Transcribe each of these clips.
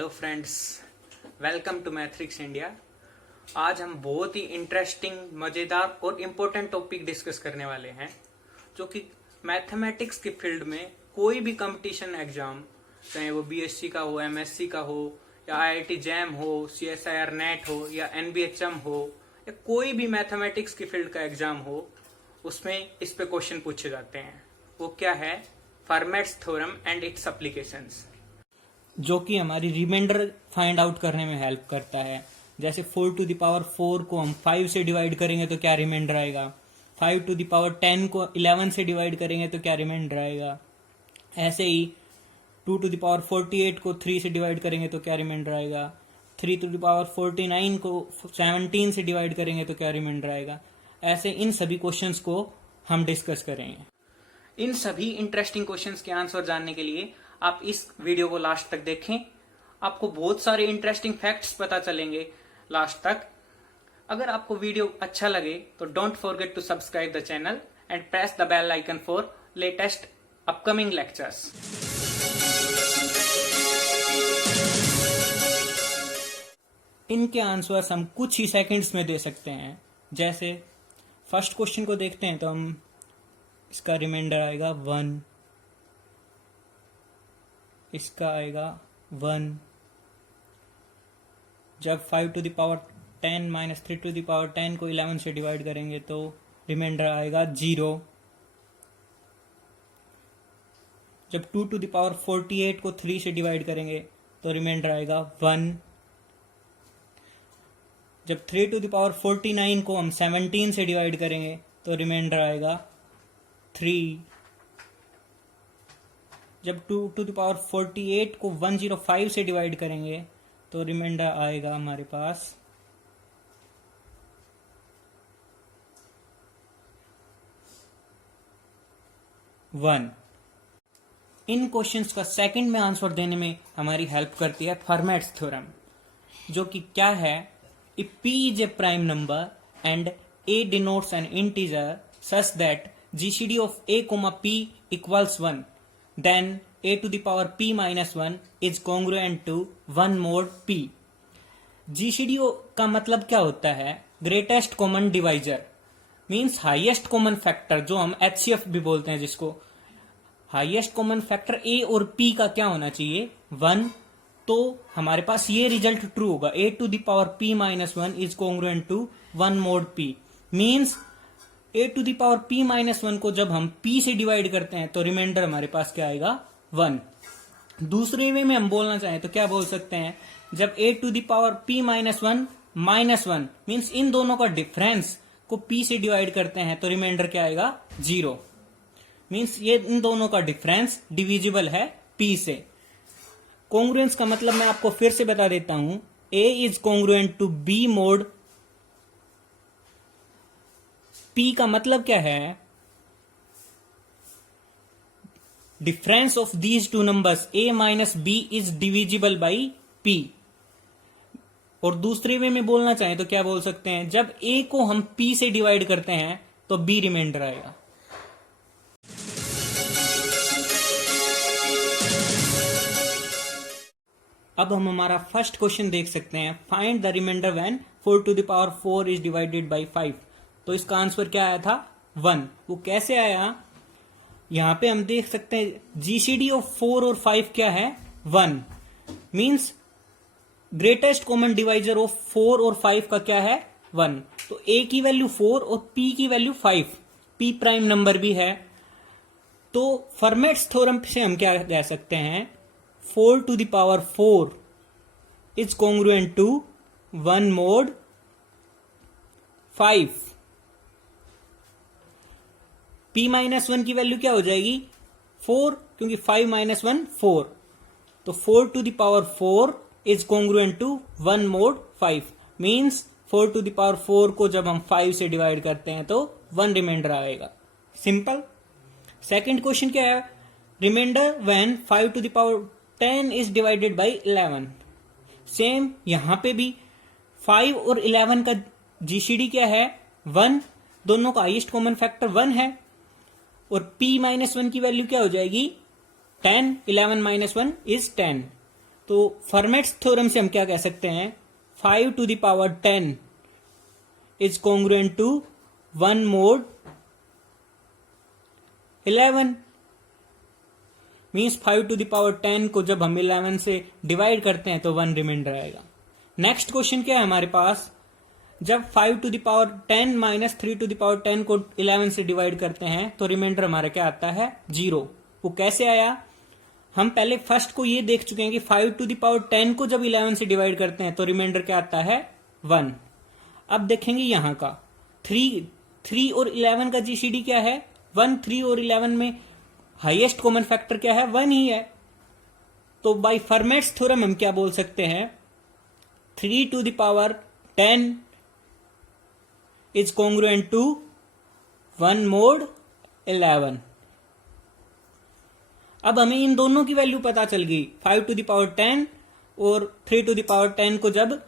Hello friends, welcome to Mathrix India. आज हम बहुत ही इंटरेस्टिंग, मज़ेदार और इम्पोर्टेंट टॉपिक डिस्कस करने वाले हैं, जो कि मैथमेटिक्स की फील्ड में कोई भी कंपटीशन एग्जाम, चाहे वो बीएससी का हो, एमएससी का हो, या आईआईटी जैम हो, सीएसआईआर नेट हो, या एनबीएचएम हो, या कोई भी मैथमेटिक्स की फील्ड का एग्जाम हो, उसमें इस पे क्वेश्चन पूछे जाते हैं। वो क्या है? Formats theorem and it's applications, जो कि हमारी रिमाइंडर फाइंड आउट करने में हेल्प करता है। जैसे 4 टू द पावर 4 को हम 5 से डिवाइड करेंगे तो क्या रिमाइंडर आएगा, 5 टू द पावर 10 को 11 से डिवाइड करेंगे तो क्या रिमाइंडर आएगा। ऐसे ही 2 टू द पावर 48 को 3 से डिवाइड करेंगे तो क्या रिमाइंडर आएगा, 3 टू द पावर 49 को 17 से डिवाइड करेंगे तो क्या रिमाइंडर आएगा। ऐसे इन सभी क्वेश्चंस को हम डिस्कस करेंगे। इन सभी इंटरेस्टिंग क्वेश्चंस के आंसर जानने के लिए आप इस वीडियो को लास्ट तक देखें। आपको बहुत सारे इंटरेस्टिंग फैक्ट्स पता चलेंगे लास्ट तक। अगर आपको वीडियो अच्छा लगे तो don't forget to subscribe the channel and press the bell icon for latest upcoming lectures. इनके आंसर्स हम कुछ ही सेकंड्स में दे सकते हैं। जैसे फर्स्ट क्वेश्चन को देखते हैं तो हम इसका रिमाइंडर आएगा 1, इसका आएगा 1। जब 5 to the power 10 minus 3 to the power 10 को 11 से डिवाइड करेंगे तो रिमाइंडर आएगा 0। जब 2 टू द पावर 48 को 3 से डिवाइड करेंगे तो रिमाइंडर आएगा 1। जब 3 टू द पावर 49 को हम 17 से डिवाइड करेंगे तो रिमाइंडर आएगा 3। जब 2 टू द पावर 48 को 105 से डिवाइड करेंगे तो रिमाइंडर आएगा हमारे पास 1। इन क्वेश्चंस का सेकंड में आंसर देने में हमारी हेल्प करती है फर्मेट्स थ्योरम, जो कि क्या है, if p is a prime number and a denotes an integer such that GCD of a, p equals 1, then a to the power p minus 1 is congruent to 1 mod p। GCD का मतलब क्या होता है? Greatest common divisor, means highest common factor, जो हम HCF भी बोलते हैं, जिसको हाईएस्ट कॉमन फैक्टर a और p का क्या होना चाहिए, 1। तो हमारे पास ये रिजल्ट ट्रू होगा, a to the power p minus 1 is congruent to 1 mod p। Means a to the power p minus 1 को जब हम p से डिवाइड करते हैं तो रिमाइंडर हमारे पास क्या आएगा, 1। दूसरे वे में हम बोलना चाहें तो क्या बोल सकते हैं, जब a to the power p minus 1 minus 1 means in दोनों का डिफरेंस को p से डिवाइड करते हैं तो रिमाइंडर क्या आएगा, 0। मीन्स ये इन दोनों का डिफरेंस डिविजिबल है p से। कॉन्ग्रुएंस का मतलब मैं आपको फिर से बता देता हूं, a is congruent to b mod p का मतलब क्या है, difference of these two numbers a minus b is divisible by p। और दूसरे वे में बोलना चाहें तो क्या बोल सकते हैं, जब a को हम p से डिवाइड करते हैं तो b रिमाइंडर आएगा। अब हम हमारा फर्स्ट क्वेश्चन देख सकते हैं, find the remainder when 4 to the power 4 is divided by 5। तो इसका आंसर क्या आया था, 1। वो कैसे आया, यहां पे हम देख सकते हैं जीसीडी ऑफ 4 और 5 क्या है, 1। Means greatest common divisor of 4 और 5 का क्या है, 1। तो a की वैल्यू 4 और p की वैल्यू 5, p प्राइम नंबर भी है। तो फर्मेट्स थ्योरम से हम क्या कह सकते हैं, 4 to the power 4 is congruent to 1 mod 5। p minus 1 की वैल्यू क्या हो जाएगी, 4, क्योंकि 5 माइनस 1 4। तो 4 to the power 4 is congruent to 1 mod 5। Means 4 to the power 4 को जब हम 5 से डिवाइड करते हैं तो 1 रिमाइंडर आएगा। सिंपल। सेकेंड क्वेश्चन क्या है, remainder when 5 to the power 10 is divided by 11। Same यहां पे भी 5 और 11 का जीसीडी क्या है, 1। दोनों का हाईएस्ट कॉमन फैक्टर 1 है। और p माइनस 1 की वैल्यू क्या हो जाएगी, 10। 11 माइनस 1 इज 10। तो फर्मेट्स थ्योरम से हम क्या कह सकते हैं, 5 to the power 10 is congruent to 1 mod 11। Means 5 to the power 10 को जब हम 11 से डिवाइड करते हैं तो 1 रिमाइंडर आएगा। नेक्स्ट क्वेश्चन क्या है हमारे पास, जब 5 to the power 10 minus 3 to the power 10 को 11 से डिवाइड करते हैं तो रिमाइंडर हमारा क्या आता है, 0। वो कैसे आया, हम पहले फर्स्ट को ये देख चुके हैं कि 5 to the power 10 को जब 11 से डिवाइड करते हैं तो रिमाइंडर क्या आता है, 1। अब देखेंगे यहां का 3 और 11 का जीसीडी क्या है, 1। 3 और 11 में हाईएस्ट कॉमन फैक्टर क्या है, 1 ही है। तो बाय फर्मेट्स थ्योरम हम क्या बोल सकते हैं, 3 to the power 10 is congruent to 1 mod 11। अब हमें इन दोनों की वैल्यू पता चल गई, 5 to the power 10 और 3 to the power 10 को जब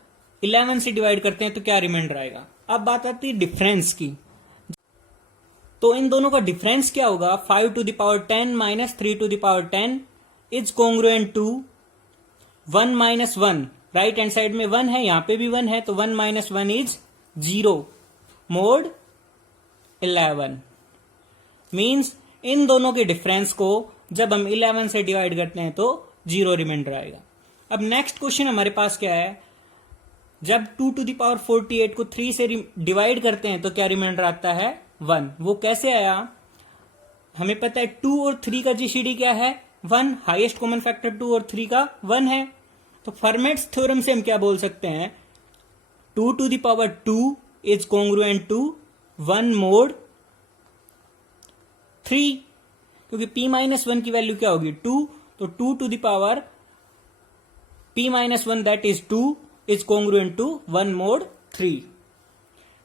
11 से डिवाइड करते हैं तो क्या रिमाइंडर आएगा। अब बात आती है डिफरेंस की, तो इन दोनों का डिफरेंस क्या होगा, 5 to the power 10 minus 3 to the power 10 is congruent to 1 minus 1। Right hand side में 1 है, यहां पे भी 1 है, तो 1 minus 1 is 0 mod 11। Means in दोनों के डिफरेंस को जब हम 11 से डिवाइड करते हैं तो 0 रिमाइंडर आएगा। अब नेक्स्ट क्वेश्चन हमारे पास क्या है, जब 2 to the power 48 को 3 से डिवाइड करते हैं तो क्या रिमाइंडर आता है, 1। वो कैसे आया, हमें पता है 2 और 3 का जीसीडी क्या है, 1। हाईएस्ट कॉमन फैक्टर 2 और 3 का 1 है। तो फर्मेट्स थ्योरम से हम क्या बोल सकते हैं, 2 to the power 2 is congruent to 1 mod 3, क्योंकि p माइनस 1 की वैल्यू क्या होगी, 2। तो 2 to the power p minus 1 that is 2 is congruent to 1 mod 3।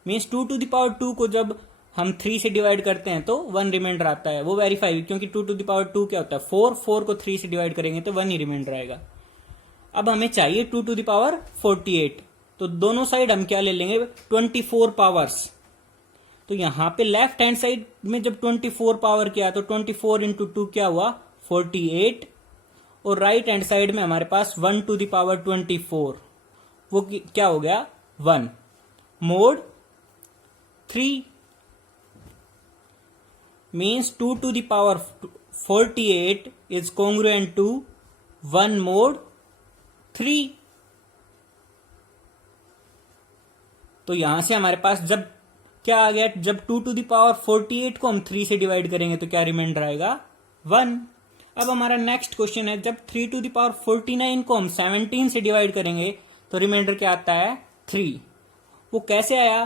Means 2 to the power 2 को जब हम 3 से डिवाइड करते हैं तो 1 रिमाइंडर आता है। वो वेरीफाई, क्योंकि 2 to the power 2 क्या होता है, 4 को 3 से डिवाइड करेंगे तो 1 ही रिमाइंडर आएगा। अब हमें चाहिए 2 to the power 48, तो दोनों साइड हम क्या ले लेंगे, 24 पावर्स। तो यहां पे लेफ्ट हैंड साइड में जब 24 पावर किया तो 24 इंटू 2 क्या हुआ, 48। और राइट हैंड साइड में हमारे पास 1 to the power 24, वो क्या हो गया, 1 mod 3। Means 2 to the power 48 is congruent to 1 mod 3। तो यहां से हमारे पास जब क्या आ गया, जब 2 to the power 48 को हम 3 से डिवाइड करेंगे तो क्या रिमाइंडर आएगा, 1। अब हमारा नेक्स्ट क्वेश्चन है, जब 3 to the power 49 को हम 17 से डिवाइड करेंगे तो रिमाइंडर क्या आता है, 3। वो कैसे आया,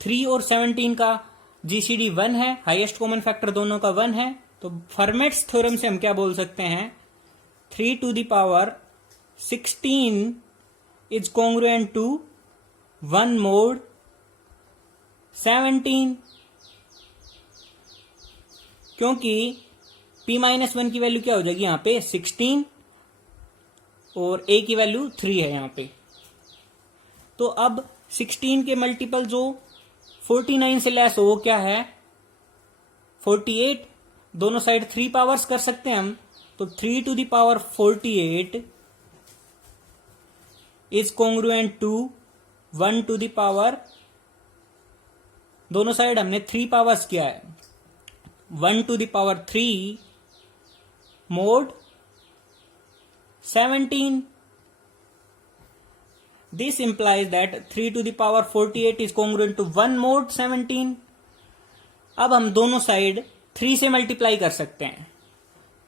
3 और 17 का जीसीडी 1 है, हाईएस्ट कॉमन फैक्टर दोनों का 1 है। तो फर्मेट्स थ्योरम से हम क्या बोल सकते हैं, 3 to the power 16 is congruent to 1 mod 17, क्योंकि p माइनस 1 की वैल्यू क्या हो जाएगी यहां पे, 16 और a की वैल्यू 3 है यहां पे। तो अब 16 के मल्टीपल जो 49 से लेस हो वो क्या है, 48। दोनों साइड 3 पावर्स कर सकते हैं हम, तो 3 to the power 48 is congruent to 1 to the power, दोनों साइड हमने 3 पावर्स किया है, 1 to the power 3 mod 17। This implies that 3 to the power 48 is congruent to 1 mod 17। अब हम दोनों साइड 3 से मल्टीप्लाई कर सकते हैं।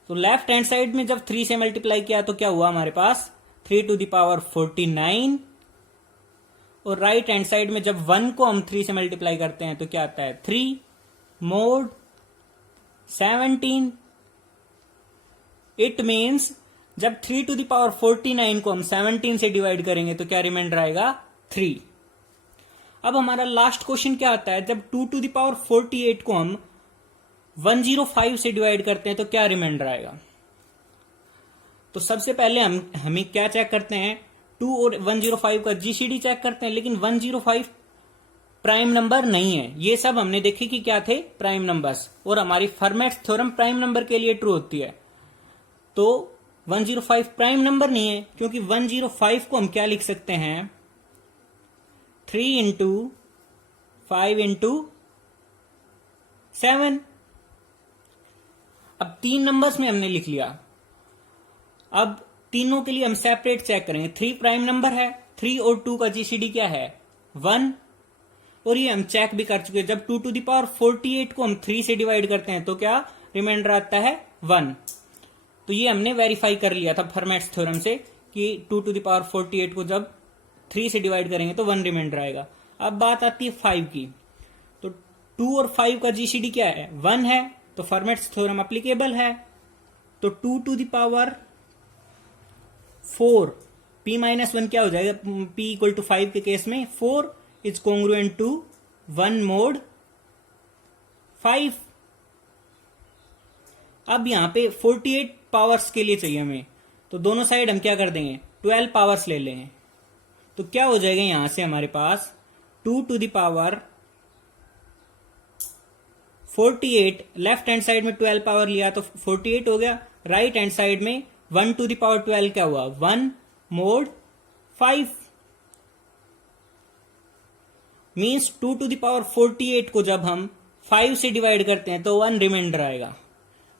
तो लेफ्ट हैंड साइड में जब 3 से मल्टीप्लाई किया तो क्या हुआ हमारे पास, 3 to the power 49। और राइट हैंड साइड में जब 1 को हम 3 से मल्टीप्लाई करते हैं तो क्या आता है, 3 mod 17। इट मीन्स जब 3 to the power 49 को हम 17 से डिवाइड करेंगे तो क्या रिमाइंडर आएगा, 3। अब हमारा लास्ट क्वेश्चन क्या आता है, जब 2 to the power 48 को हम 105 से डिवाइड करते हैं तो क्या रिमाइंडर आएगा। तो सबसे पहले हमें क्या चेक करते हैं, 2 और 105 का जीसीडी चेक करते हैं, लेकिन 105 प्राइम नंबर नहीं है। ये सब हमने देखे कि क्या थे, प्राइम नंबर्स, और हमारी फर्मेट्स थ्योरम प्राइम नंबर के लिए ट्रू होती है। तो 105 प्राइम नंबर नहीं है, क्योंकि 105 को हम क्या लिख सकते हैं, 3 इंटू 5 इंटू 7। अब 3 नंबर्स में हमने लिख लिया। अब तीनों के लिए हम सेपरेट चेक करेंगे। 3 प्राइम नंबर है, 3 और 2 का जीसीडी क्या है, 1, और ये हम चेक भी कर चुके हैं। जब 2 टू द पावर 48 को हम 3 से डिवाइड करते हैं तो क्या रिमाइंडर आता है, 1। तो ये हमने वेरीफाई कर लिया था फर्मेट्स थ्योरम से कि 2 टू द पावर 48 को जब 3 से डिवाइड करेंगे तो 1 रिमाइंडर आएगा। अब बात आती है 5 की। तो 2 और 5 का जीसीडी क्या है, 1 है, तो फर्मेट्स थ्योरम एप्लीकेबल है। तो 2 to the power 4 p minus 1 क्या हो जाएगा, p इक्वल टू 5 के केस में 4 इज कॉन्ग्रुएंट टू 1 मोड 5। अब यहां पे 48 पावर्स के लिए चाहिए हमें, तो दोनों साइड हम क्या कर देंगे, 12 पावर्स ले लेंगे। तो क्या हो जाएगा यहां से हमारे पास 2 to the power 48, left hand side में 12 पावर लिया तो 48 हो गया, राइट हैंड साइड में 1 टू द पावर 12 क्या हुआ, 1 mod 5। Means 2 to the power 48 को जब हम 5 से डिवाइड करते हैं तो 1 रिमाइंडर आएगा।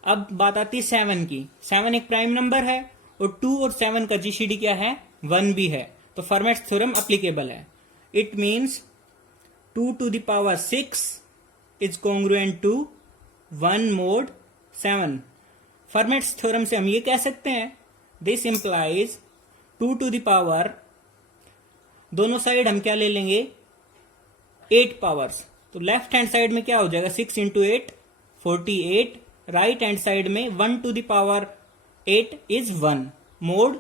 अब बात आती है 7 की। 7 एक प्राइम नंबर है और 2 और 7 का जीसीडी क्या है, 1 भी है, तो फर्मेट्स थ्योरम एप्लीकेबल है। It means 2 to the power 6 is congruent to 1 mod 7। Fermat's theorem से हम ये कह सकते हैं, this implies 2 to the power, दोनों साइड हम क्या ले लेंगे, 8 पावर्स। तो लेफ्ट हैंड साइड में क्या हो जाएगा, 6 इंटू 8 48, राइट हैंड साइड में 1 to the power 8 is 1 mod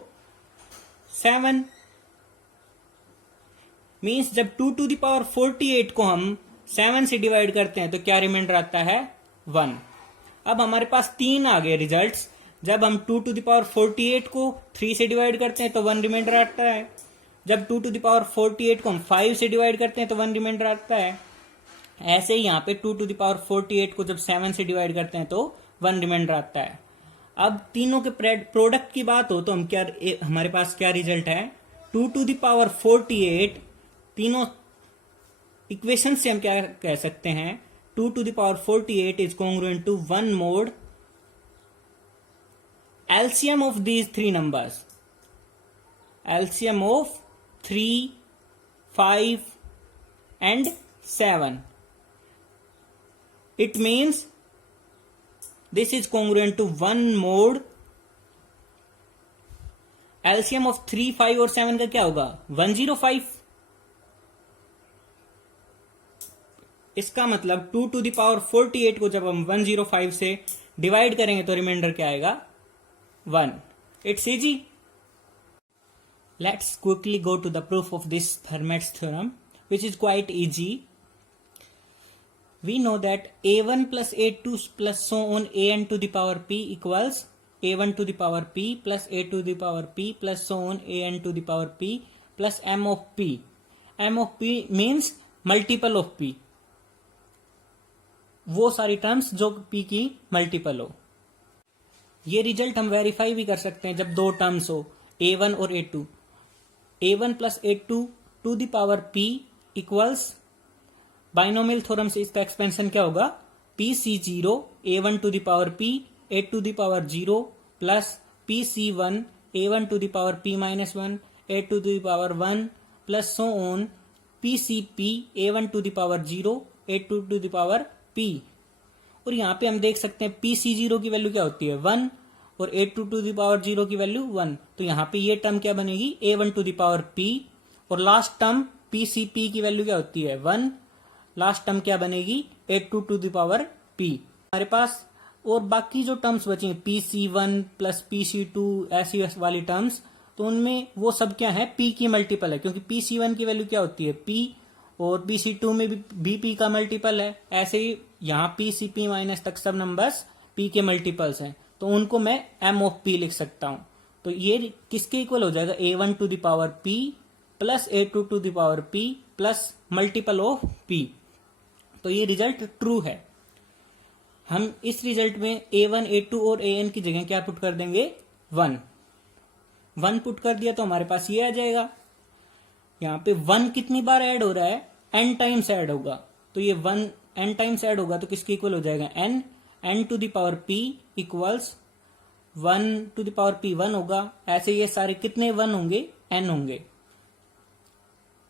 7। Means जब 2 टू द पावर 48 को हम 7 से डिवाइड करते हैं तो क्या रिमाइंडर आता है, 1। अब हमारे पास 3 आ गए रिजल्ट्स। जब हम 2 टू द पावर 48 को 3 से डिवाइड करते हैं तो 1 रिमाइंडर आता है। जब 2 टू द पावर 48 को हम 5 से डिवाइड करते हैं तो 1 रिमाइंडर आता है। ऐसे ही यहाँ पे 2 टू द पावर 48 को जब 7 से डिवाइड करते हैं तो 1 रिमाइंडर आता है। अब तीनों के प्रोडक्ट की बात हो तो हम क्या, हमारे पास क्या रिजल्ट है, 2 टू द पावर 48, तीनों इक्वेशन से हम क्या कह सकते हैं, 2 to the power 48 is congruent to 1 mod LCM of these 3 numbers, LCM of 3, 5 and 7. It means this is congruent to 1 mode LCM of 3, 5 और 7 का क्या होगा, 105। इसका मतलब 2 टू द पावर 48 को जब हम 105 से डिवाइड करेंगे तो रिमाइंडर क्या आएगा, 1. It's easy. Let's quickly go to the proof of this Fermat's theorem, which is quite easy. We know that a1 plus a2 plus so on an to the power p equals a1 to the power p plus a to the power p plus so on an to the power p plus m of p. M of p means multiple of p. वो सारी terms जो p की multiple हो। ये result हम verify भी कर सकते हैं जब दो टर्म्स हो, a1 और a2। a1 plus a2 to the power p equals, binomial theorem से इसका एक्सपेंशन क्या होगा, pc0 a1 to the power p a to the power 0 plus pc1 a1 to the power p minus 1 a to the power 1 plus so on pcp a1 to the power 0 a to the power p। और यहाँ पे हम देख सकते हैं pc0 की value क्या होती है, 1 और a2 टू द पावर 0 की वैल्यू 1। तो यहाँ पे ये टर्म क्या बनेगी, a1 to the power p, और लास्ट टर्म pcp की वैल्यू क्या होती है, 1। लास्ट टर्म क्या बनेगी, a2 to the power p। हमारे पास और बाकी जो टर्म्स बचे pc1 प्लस pc2 ऐसी वाली टर्म्स, तो उनमें वो सब क्या है, p की मल्टीपल है, क्योंकि pc1 की वैल्यू क्या होती है, p, और pc2 में भी p का मल्टीपल है। ऐसे ही यहाँ pcp माइनस तक सब नंबर्स p के मल्टीपल्स हैं, तो उनको मैं m ऑफ p लिख सकता हूं। तो ये किसके इक्वल हो जाएगा, a1 to the power p plus a2 to the power p plus multiple of p। तो ये रिजल्ट ट्रू है। हम इस रिजल्ट में a1, a2 और an की जगह क्या पुट कर देंगे, 1। 1 पुट कर दिया तो हमारे पास ये आ जाएगा। यहाँ पे 1 कितनी बार ऐड हो रहा है, n टाइम्स ऐड होगा, तो ये 1 n टाइम्स ऐड होगा तो किसके इक्वल हो जाएगा, n to the power p equals 1 to the power p 1 होगा। ऐसे ये सारे कितने 1 होंगे, n होंगे,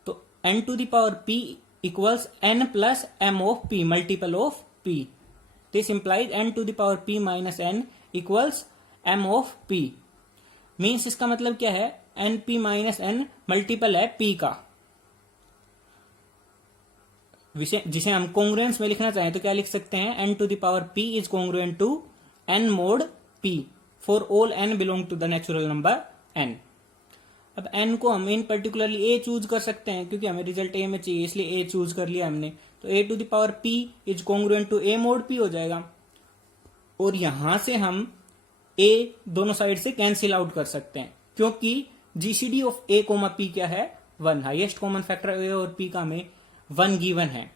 तो n to the power p equals n plus m of p, multiple of p। This implies n to the power p minus n equals m of p। Means इसका मतलब क्या है, np माइनस n मल्टीपल है p का। जिसे हम congruence में लिखना चाहें तो क्या लिख सकते हैं, n to the power p is congruent to n mod p for all n belong to the natural number n। अब n को हम इन पर्टिकुलरली a चूज कर सकते हैं, क्योंकि हमें रिजल्ट a में चाहिए इसलिए a चूज कर लिया हमने, तो a to the power p is congruent to a mod p हो जाएगा। और यहां से हम a दोनों साइड से कैंसिल आउट कर सकते हैं, क्योंकि GCD of a comma p क्या है, 1। हाईएस्ट कॉमन फैक्टर a और p का हमें 1 गिवन है,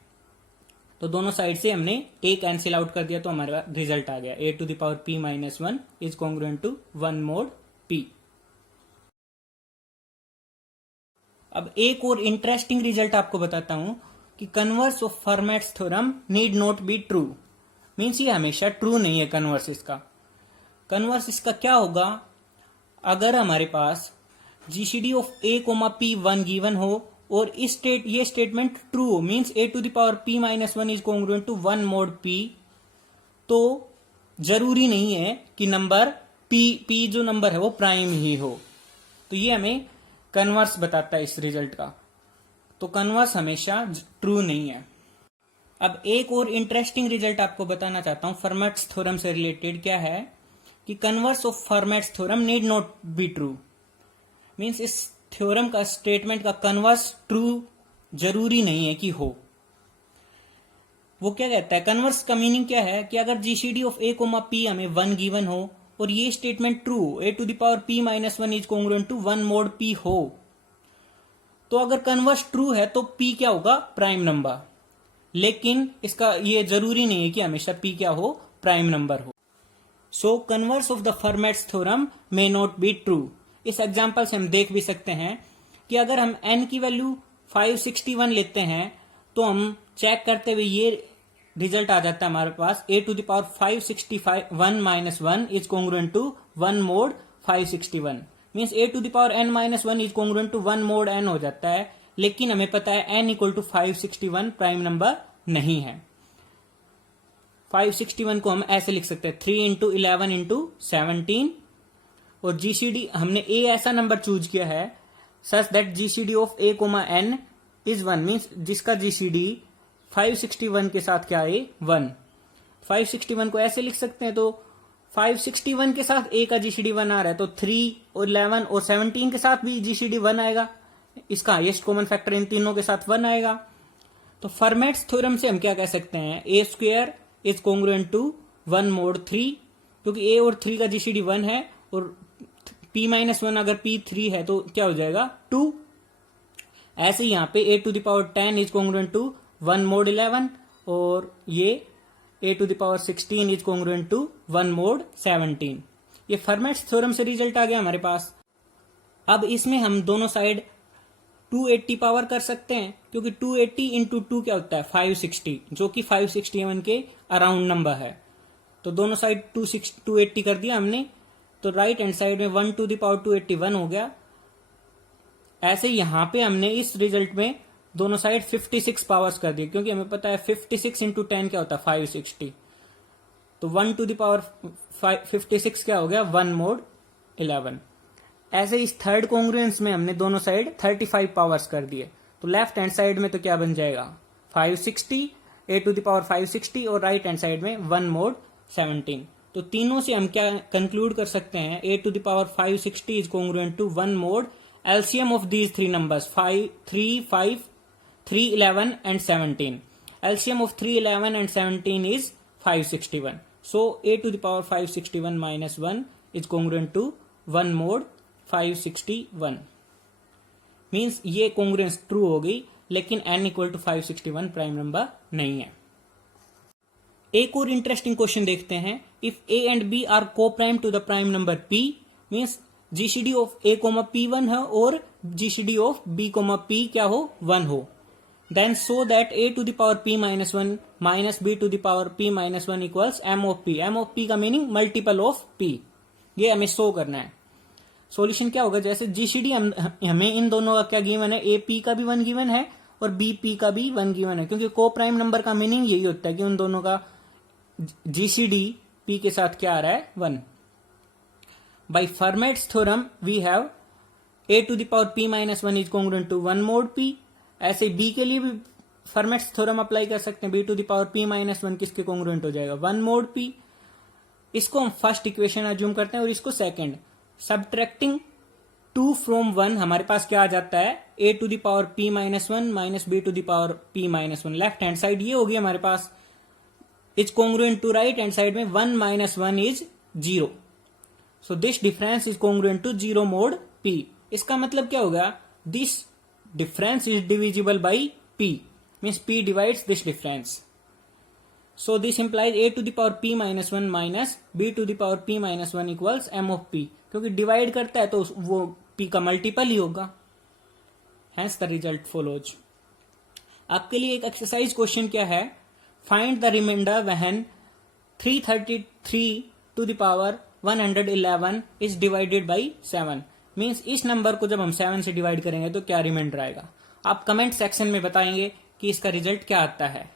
तो दोनों साइड से हमने a कैंसिल आउट कर दिया तो हमारा रिजल्ट आ गया, a to the power p minus 1 is congruent to 1 mod p। अब एक और इंटरेस्टिंग रिजल्ट आपको बताता हूं कि converse of formats theorem need not be true. Means ये हमेशा ट्रू नहीं है कन्वर्स इसका। कन्वर्स इसका क्या होगा, अगर हमारे पास GCD of a comma p 1 given हो और ये स्टेटमेंट ट्रू हो, means a to the power p minus 1 is congruent to 1 mod p, तो जरूरी नहीं है कि नंबर p जो नंबर है वो प्राइम ही हो। तो ये हमें कन्वर्स बताता है इस रिजल्ट का। तो कन्वर्स हमेशा ट्रू नहीं है। अब एक और इंटरेस्टिंग रिजल्ट आपको बताना चाहता हूं फर्मेट्स थ्योरम से रिलेटेड, क्या है कि converse of formats theorem need not be true. Means इस थ्योरम का स्टेटमेंट का कन्वर्स ट्रू जरूरी नहीं है कि हो। वो क्या कहता है, कन्वर्स का मीनिंग क्या है कि अगर GCD of a comma p हमें 1 गिवन हो और ये statement true, a to the power p minus 1 is congruent to 1 mod p हो, तो अगर कन्वर्स ट्रू है तो p क्या होगा, प्राइम नंबर। लेकिन इसका ये जरूरी नहीं है कि हमेशा p क्या हो, प्राइम नंबर हो। So converse of the Fermat's theorem may not be true. इस एग्जांपल से हम देख भी सकते हैं कि अगर हम n की वैल्यू 561 लेते हैं तो हम चेक करते हुए ये रिजल्ट आ जाता है हमारे पास, a to the power 561 minus 1 is congruent to 1 mod 561। Means a to the power n minus 1 is congruent to 1 mod n हो जाता है। लेकिन हमें पता है n equal to 561 prime number नहीं है। 561 को हम ऐसे लिख सकते हैं 3 इंटू 11 इंटू 17, और जीसीडी हमने a ऐसा नंबर चूज किया है such that GCD of a comma n is 1, means जिसका जीसीडी 561 के साथ क्या है, 1। 561 को ऐसे लिख सकते हैं, तो 561 के साथ a का जीसीडी 1 आ रहा है, तो 3 और 11 और 17 के साथ भी जीसीडी 1 आएगा। इसका हाईएस्ट कॉमन फैक्टर इन तीनों के साथ 1 आएगा। तो फर्मेट्स थ्योरम से हम क्या कह सकते हैं, a square is congruent to 1 mod 3, क्योंकि a और 3 का जीसीडी 1 है और p माइनस 1 अगर p 3 है तो क्या हो जाएगा, 2। ऐसे यहाँ पे a to the power 10 is congruent to 1 mod 11, और ये a to the power 16 is congruent to 1 mod 17। ये फर्मेट्स थ्योरम से रिजल्ट आ गया हमारे पास। अब इसमें हम दोनों साइड 280 पावर कर सकते हैं, क्योंकि 280 इंटू 2 क्या होता है, 560, जो कि 561 के अराउंड नंबर है। तो दोनों साइड 280 कर दिया हमने, तो राइट हैंड साइड में 1 टू द पावर 281 हो गया। ऐसे यहां पे हमने इस रिजल्ट में दोनों साइड 56 पावर्स कर दिए, क्योंकि हमें पता है 56 इंटू 10 क्या होता है, 560। तो 1 टू द पावर 56 क्या हो गया, 1 मोड 11। ऐसे इस थर्ड कॉन्ग्रुएंस में हमने दोनों साइड 35 पावर्स कर दिए, तो लेफ्ट हैंड साइड में तो क्या बन जाएगा, 560, a टू द पावर 560, और राइट हैंड साइड में 1 मोड 17। तो तीनों से हम क्या कंक्लूड कर सकते हैं, a to the power 560 is congruent to 1 mod LCM of these three numbers 3, 5, 3, 11 and 17. LCM of 3, 11 and 17 is 561. So a to the power 561 minus 1 is congruent to 1 mod 561. Means ये congruence true हो गई, लेकिन n equal to 561 prime number नहीं है। एक और interesting question देखते हैं, if a and b are coprime to the prime number p, means GCD of A comma P 1 है और GCD of B comma P क्या हो 1 हो, then so that a to the power p minus 1 minus b to the power p minus 1 equals m of p। m of p का meaning multiple of p, ये हमें show करना है। Solution क्या होगा, जैसे जीसीडी हमें इन दोनों का क्या गिवन है, ए पी का भी 1 गिवन है और बी पी का भी 1 गिवन है, क्योंकि को प्राइम नंबर का मीनिंग यही होता है कि उन दोनों का जीसीडी पी के साथ क्या आ रहा है 1। By Fermat's theorem we have a to the power p minus 1 is congruent to 1 mod p। ऐसे b के लिए भी फर्मेट्स थ्योरम अप्लाई कर सकते हैं, b to the power p minus 1 किसके कॉन्ग्रुएंट हो जाएगा 1 mod p। इसको हम फर्स्ट इक्वेशन अज्यूम करते हैं और इसको सेकंड। सब्ट्रैक्टिंग 2 फ्रॉम 1 हमारे पास क्या आ जाता है, a to the power p minus 1 minus b to the power p minus 1। Left hand side ये होगी हमारे पास, is congruent to right hand side में 1 minus 1 is 0, so this difference is congruent to 0 mod p। इसका मतलब क्या होगा, this difference is divisible by p, means p divides this difference. So this implies a to the power p minus 1 minus b to the power p minus 1 equals m of p, क्योंकि divide करता है तो वो p का multiple ही होगा, hence the result follows। आपके लिए एक एक्सरसाइज क्वेश्चन क्या है, find the remainder when 333 to the power 111 is divided by 7। Means इस नंबर को जब हम 7 से डिवाइड करेंगे तो क्या रिमाइंडर आएगा। आप कमेंट सेक्शन में बताएंगे कि इसका रिजल्ट क्या आता है।